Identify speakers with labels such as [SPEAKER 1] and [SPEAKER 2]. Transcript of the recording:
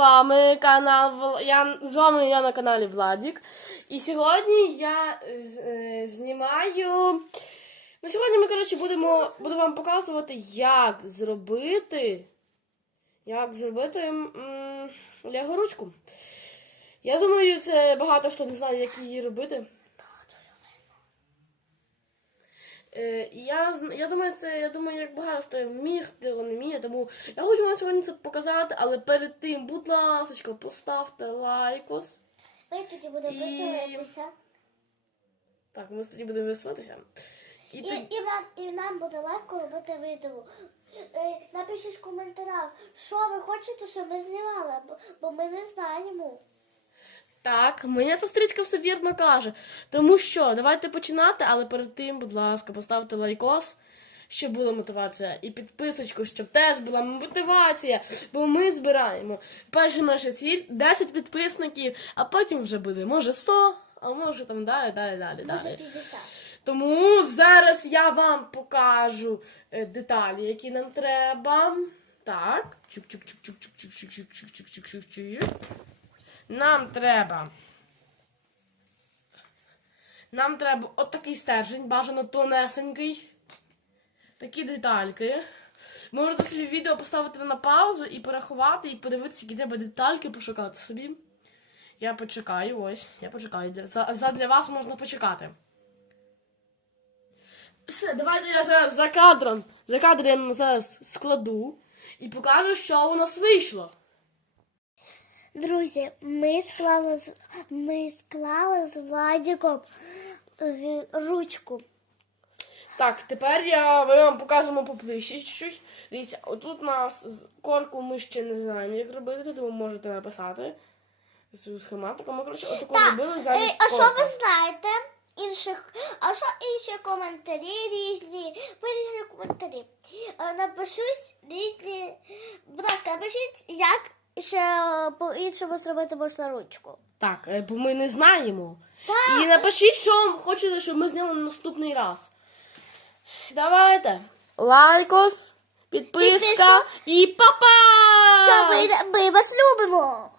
[SPEAKER 1] вами канал я з вами я на каналі Владік. І сьогодні я е, знімаю. Ну, сьогодні ми, коротше, будемо буду вам показувати, як зробити. Як зробити м, лего-ручку. Я думаю, це багато хто не знає, як її робити. Е, і я, зн- я думаю, це я думаю, як багато хто вміє, хто не вміє, тому я хочу вам сьогодні це показати, але перед тим, будь ласка, поставте лайкос.
[SPEAKER 2] Ми тоді будемо
[SPEAKER 1] І-
[SPEAKER 2] веселитися.
[SPEAKER 1] Так, ми тоді будемо веселитися. І,
[SPEAKER 2] І,
[SPEAKER 1] тоді-
[SPEAKER 2] і, нам, і нам буде легко робити відео. Е, напишіть в коментарях, що ви хочете, щоб ми знімали, бо ми не знаємо.
[SPEAKER 1] Так, моя сестричка все вірно каже. Тому що, давайте починати, але перед тим, будь ласка, поставте лайкос, щоб була мотивація. І підписочку, щоб теж була мотивація. Бо ми збираємо перша наша ціль 10 підписників, а потім вже буде, може 100, а може там далі, далі, далі, далі. Тому зараз я вам покажу е, деталі, які нам треба. Так. Чук-чук-чук-чук-чук-чук-чук-чук-чук-чук-чук. Нам треба. Нам треба отакий стержень, бажано тонесенький. Такі детальки. Можете собі відео поставити на паузу і порахувати, і подивитися, які треба детальки пошукати собі. Я почекаю, ось, я почекаю. За, за вас можна почекати. Все, давайте я зараз за кадром, за кадром зараз складу і покажу, що у нас вийшло.
[SPEAKER 2] Друзі, ми склали з ми склали з Владіком е, ручку.
[SPEAKER 1] Так, тепер я ми вам покажемо поближче чуть-чуть. Дивіться, отут у нас з- корку ми ще не знаємо, як робити, тому можете написати цю схематику. Ми, коротше, отаку робили
[SPEAKER 2] Е,
[SPEAKER 1] замість
[SPEAKER 2] а що ви знаєте? Інших, а що інші коментарі різні? Ви різні коментарі. Е, Напишіть різні. Будь ласка, напишіть, як ще по-іншому зробити можна ручку.
[SPEAKER 1] Так, е, бо ми не знаємо.
[SPEAKER 2] Так.
[SPEAKER 1] І напишіть, що вам хочете, щоб ми зняли на наступний раз. Давайте. Лайкос, підписка
[SPEAKER 2] Підписка.
[SPEAKER 1] і па-па!
[SPEAKER 2] Що ми, ми вас любимо!